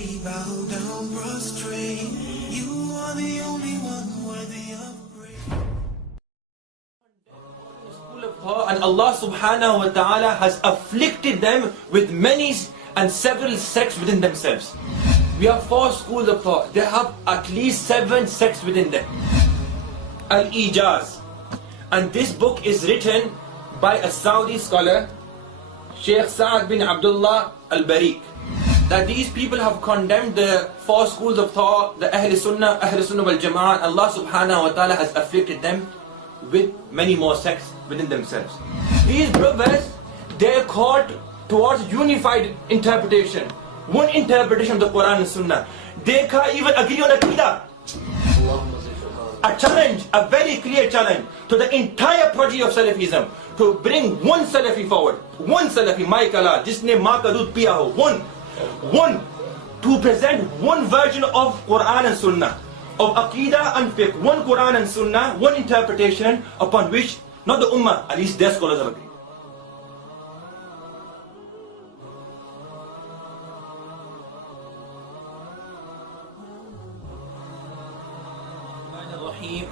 We bow down prostrate. You are the only one worthy of praise. School of thought, and Allah subhanahu wa ta'ala has afflicted them with many and several sects within themselves. We have 4 schools of thought. They have at least 7 sects within them. Al-Ijaz. And this book is written by a Saudi scholar, Sheikh Sa'ad bin Abdullah al-Bariq. That these people have condemned the 4 schools of thought, the Ahl Sunnah wal Jama'ah. Allah subhanahu wa ta'ala has afflicted them with many more sects within themselves. These brothers, they are called towards unified interpretation. One interpretation of the Quran and Sunnah. They can't even agree on Aqidah. A challenge, a very clear challenge to the entire progeny of Salafism to bring one Salafi forward. One Salafi, Maikala, jisne maa ka doodh piya ho. One. To present one version of Quran and Sunnah. Of Aqidah and Fiqh. One Quran and Sunnah, one interpretation upon which not the Ummah, at least their scholars have agreed.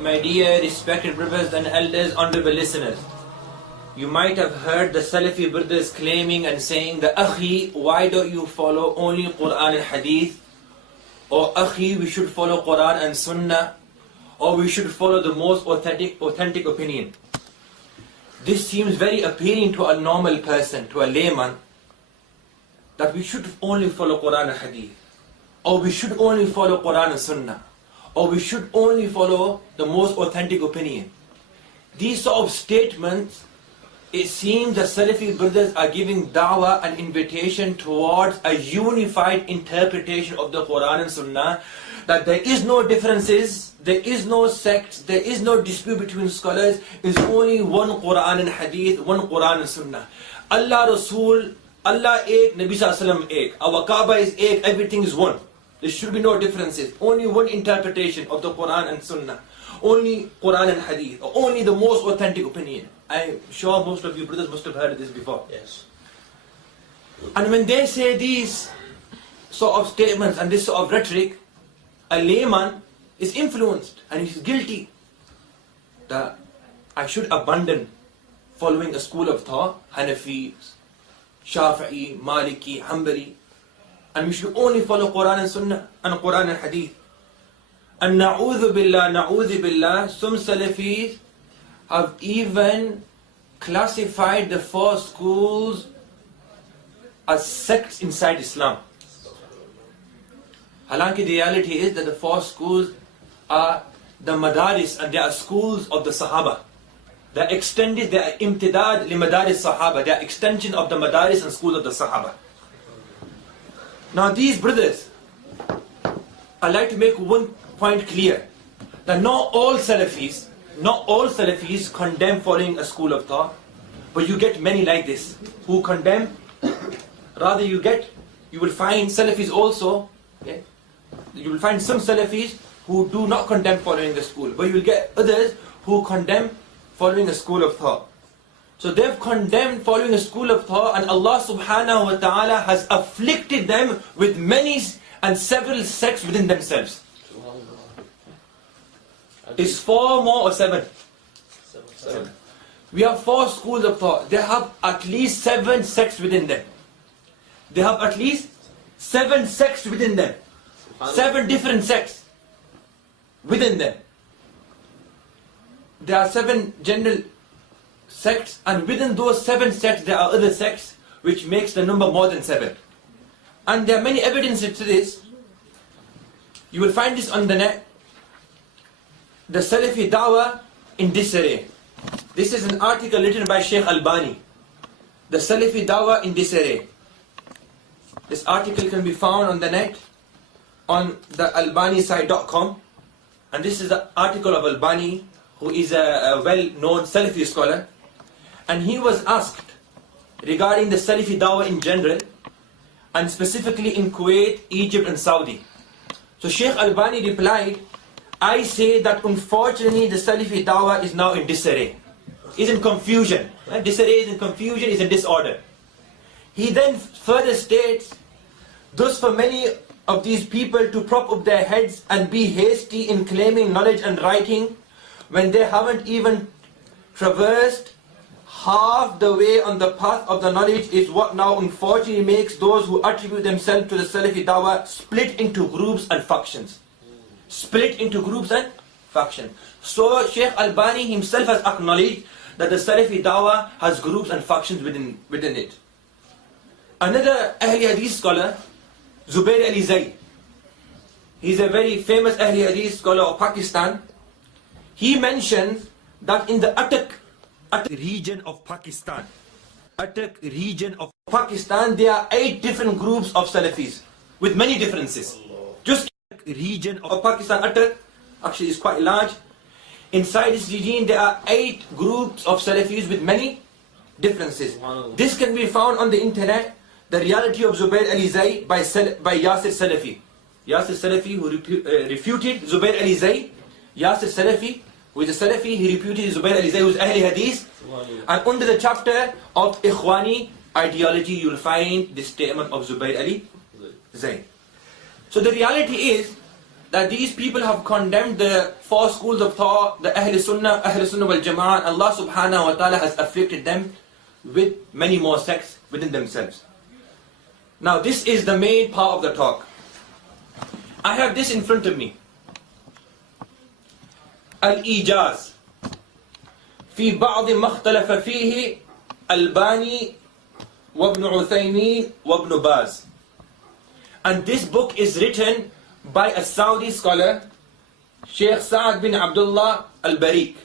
My dear respected brothers and elders, honorable listeners, you might have heard the Salafi brothers claiming and saying that, Akhi, why don't you follow only Quran and Hadith? Or Akhi, we should follow Quran and Sunnah? Or we should follow the most authentic opinion? This seems very appealing to a normal person, to a layman, that we should only follow Quran and Hadith. Or we should only follow Quran and Sunnah. Or we should only follow the most authentic opinion. These sort of statements, it seems that Salafi brothers are giving da'wah and invitation towards a unified interpretation of the Quran and Sunnah, that there is no differences, there is no sects, there is no dispute between scholars, there is only one Quran and Hadith, one Quran and Sunnah. Allah Rasul, Allah ek, Nabi Sallallahu Alaihi Wasallam ek, our Kaaba is ek, everything is one. There should be no differences. Only one interpretation of the Quran and Sunnah. Only Quran and Hadith. Only the most authentic opinion. I'm sure most of you brothers must have heard this before. Yes. And when they say these sort of statements and this sort of rhetoric, a layman is influenced and he's guilty that I should abandon following a school of thought, Hanafi, Shafi'i, Maliki, Hanbali, and we should only follow Quran and Sunnah and Quran and Hadith. And na'udhu billah, some Salafis have even classified the 4 schools as sects inside Islam. Halanki, the reality is that the 4 schools are the madaris and they are schools of the Sahaba. They are extended, they are imtidad li madaris Sahaba. They are extension of the madaris and schools of the Sahaba. Now these brothers, I'd like to make one point clear, that not all Salafis condemn following a school of thought, but you get many like this, who condemn, rather you will find Salafis also, okay? You will find some Salafis who do not condemn following the school, but you will get others who condemn following a school of thought. So they've condemned following a school of thought, and Allah subhanahu wa ta'ala has afflicted them with many and several sects within themselves. Is 4 more or 7? 7. We have 4 schools of thought. They have at least 7 sects within them. They have at least 7 sects within them. 7 different sects within them. There are 7 general sects, and within those 7 sects there are other sects which makes the number more than 7. And there are many evidences to this. You will find this on the net. The Salafi Dawah in disarray. This is an article written by Sheikh Albani. The Salafi Dawah in disarray. This article can be found on the net on the albaniside.com, and this is the article of Albani, who is a well-known Salafi scholar, and he was asked regarding the Salafi Dawah in general, and specifically in Kuwait, Egypt and Saudi. So Sheikh Albani replied, I say that unfortunately the Salafi Dawah is now in disarray, is in confusion. Disarray is in confusion, is in disorder. He then further states, thus for many of these people to prop up their heads and be hasty in claiming knowledge and writing when they haven't even traversed half the way on the path of the knowledge is what now unfortunately makes those who attribute themselves to the Salafi dawah split into groups and factions. Split into groups and factions. So Sheikh Albani himself has acknowledged that the Salafi dawah has groups and factions within it. Another Ahli Hadith scholar, Zubair Ali Zai, he's a very famous Ahli Hadith scholar of Pakistan. He mentions that in the Attock region of Pakistan, there are 8 different groups of Salafis with many differences. Just region of Pakistan, Attock actually is quite large. Inside this region there are 8 groups of Salafis with many differences. This can be found on the internet. The reality of Zubair Ali Zai by Yassir Salafi. Yassir Salafi who refuted Zubair Ali Zai. Yassir Salafi, who is a Salafi, he refuted Zubair Ali Zai, who is Ahli Hadith. And under the chapter of Ikhwani ideology, you will find this statement of Zubair Ali Zai. So the reality is that these people have condemned the 4 schools of thought, the Ahl Sunnah wal Jama'ah, and Allah subhanahu wa ta'ala has afflicted them with many more sects within themselves. Now this is the main part of the talk. I have this in front of me. Al-Ijaz في بعض ما اختلف فيه الباني وابن عثيمين وابن باز. And this book is written by a Saudi scholar, Sheikh Sa'ad bin Abdullah al-Bariq.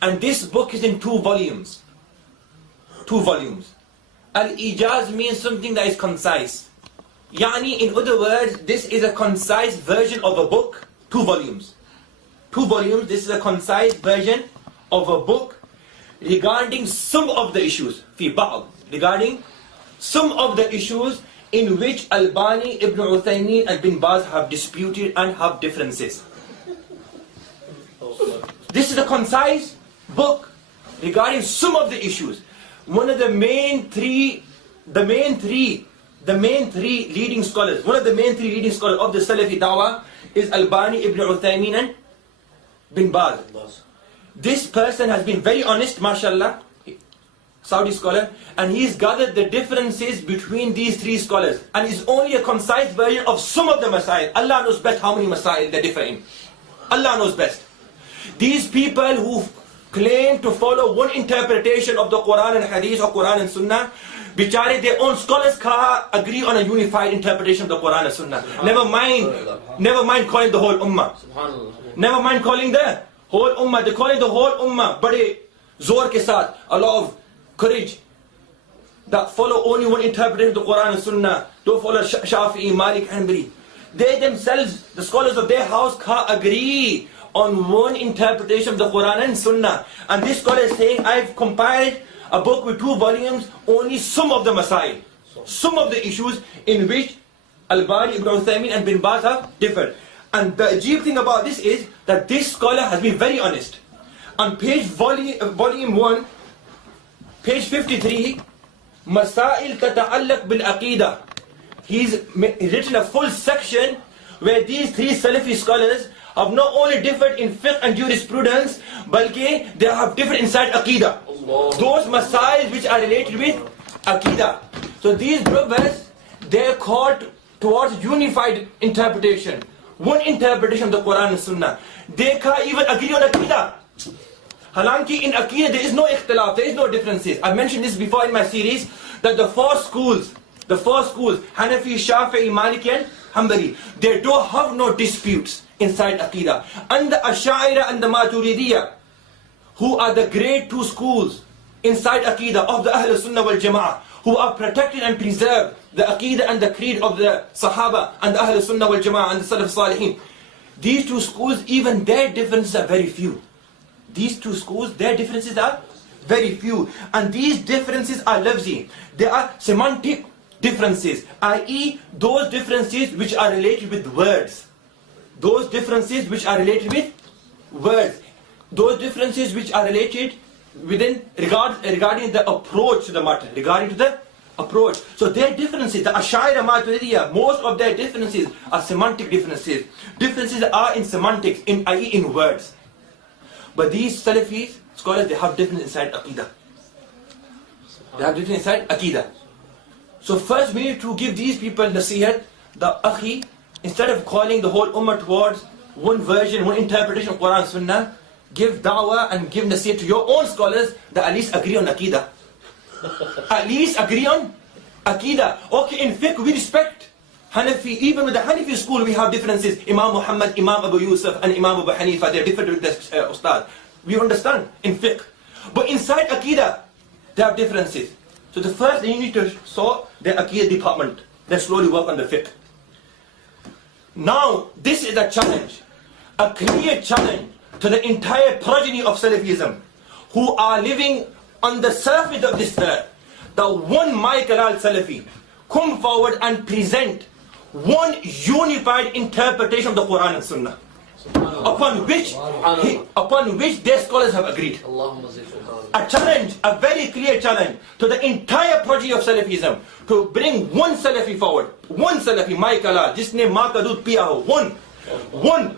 And this book is in 2 volumes. 2 volumes. Al-Ijaz means something that is concise. Yani, in other words, this is a concise version of a book, 2 volumes. 2 volumes, this is a concise version of a book regarding some of the issues, fi ba'd, regarding some of the issues in which Albani, Ibn Uthaymeen and Bin Baz have disputed and have differences. This is a concise book regarding some of the issues. One of the main three leading scholars, one of the main 3 leading scholars of the Salafi dawah is Albani, Ibn Uthaymeen and Bin Baz. This person has been very honest, mashallah, Saudi scholar, and he's gathered the differences between these 3 scholars, and it's only a concise version of some of the masail. Allah knows best how many masail they differ in. Allah knows best. These people who claim to follow one interpretation of the Quran and Hadith or Quran and Sunnah, bichare their own scholars can't agree on a unified interpretation of the Quran and Sunnah. Never mind calling the whole ummah. Never mind calling the whole ummah. They're calling the whole ummah bade zor ke saath, a lot of courage, that follow only one interpretation of the Quran and Sunnah. Don't follow Shafi'i, Malik, Hanbali. They themselves, the scholars of their house, can't agree on one interpretation of the Quran and Sunnah. And this scholar is saying, I've compiled a book with 2 volumes, only some of the masail, some of the issues in which Albani, Ibn Uthaymeen and Bin Baz have differed. And the ajib thing about this is that this scholar has been very honest. On volume 1, page 53, Masail tata'allaq bil aqidah. He's written a full section where these 3 Salafi scholars have not only differed in fiqh and jurisprudence, balki they have differed inside aqidah. Those masail which are related with aqidah. So these brothers, they're called towards unified interpretation. One interpretation of the Quran and Sunnah. They can't even agree on aqidah. Halanki in aqidah there is no ikhtilaf, there is no differences. I mentioned this before in my series, that the four schools, Hanafi, Shafi'i, Maliki and Hanbali, they don't have no disputes inside aqidah. And the Ash'ariyah and the Maturidiyah, who are the great 2 schools inside aqidah of the Ahl Sunnah wal Jama'ah, who are protected and preserved the aqidah and the creed of the Sahaba and the Ahl Sunnah wal Jama'ah and the Salaf Salihin. These 2 schools, even their differences are very few. These 2 schools, their differences are very few. And these differences are lafzi. They are semantic differences, i.e. those differences which are related with words. Those differences which are related with words. Those differences which are related regarding the approach to the matter. Regarding to the approach. So their differences, the Ash'ari Maturidiyya, most of their differences are semantic differences. Differences are in semantics, i.e. in words. But these Salafis, scholars, they have difference inside Aqidah. They have difference inside Aqidah. So first we need to give these people nasihat, the Akhi, instead of calling the whole Ummah towards one version, one interpretation of Quran and Sunnah, give da'wah and give nasihat to your own scholars that at least agree on Aqidah. At least agree on Aqidah. Okay, in fiqh we respect Hanafi. Even with the Hanafi school we have differences. Imam Muhammad, Imam Abu Yusuf and Imam Abu Hanifa, they're different with the Ustad. We understand in fiqh. But inside Aqidah, they have differences. So the first thing you need to sort the Aqidah department. Then slowly work on the fiqh. Now, this is a challenge. A clear challenge to the entire progeny of Salafism who are living on the surface of this earth. The one Michael al-Salafi come forward and present one unified interpretation of the Quran and Sunnah upon which their scholars have agreed. A challenge, a very clear challenge to the entire progeny of Salafism to bring one Salafi forward, one Salafi, Michael al, jisne maa ka doodh piya ho, one,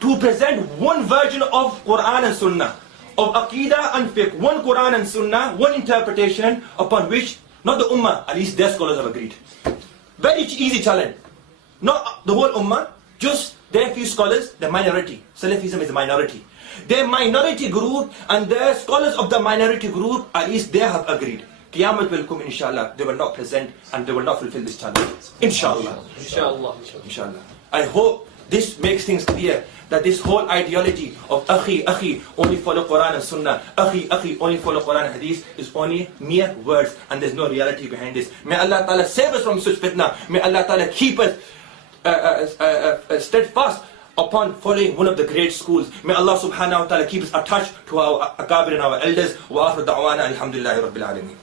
to present one version of Quran and Sunnah, of Aqidah and Fiqh, one Quran and Sunnah, one interpretation upon which, not the Ummah, at least their scholars have agreed. Very easy challenge. Not the whole Ummah, just their few scholars, the minority. Salafism is a minority. Their minority group and their scholars of the minority group, at least they have agreed. Qiyamah will come, inshallah. They will not present and they will not fulfill this challenge. Inshallah. Inshallah. I hope this makes things clear that this whole ideology of Akhi, only follow Quran and Sunnah, Akhi, only follow Quran and Hadith is only mere words and there's no reality behind this. May Allah Ta'ala save us from such fitna. May Allah Ta'ala keep us steadfast upon following one of the great schools. May Allah Subhanahu wa Ta'ala keep us attached to our akabir and our elders. Wa akhiru da'wana alhamdulillahi rabbil alameen.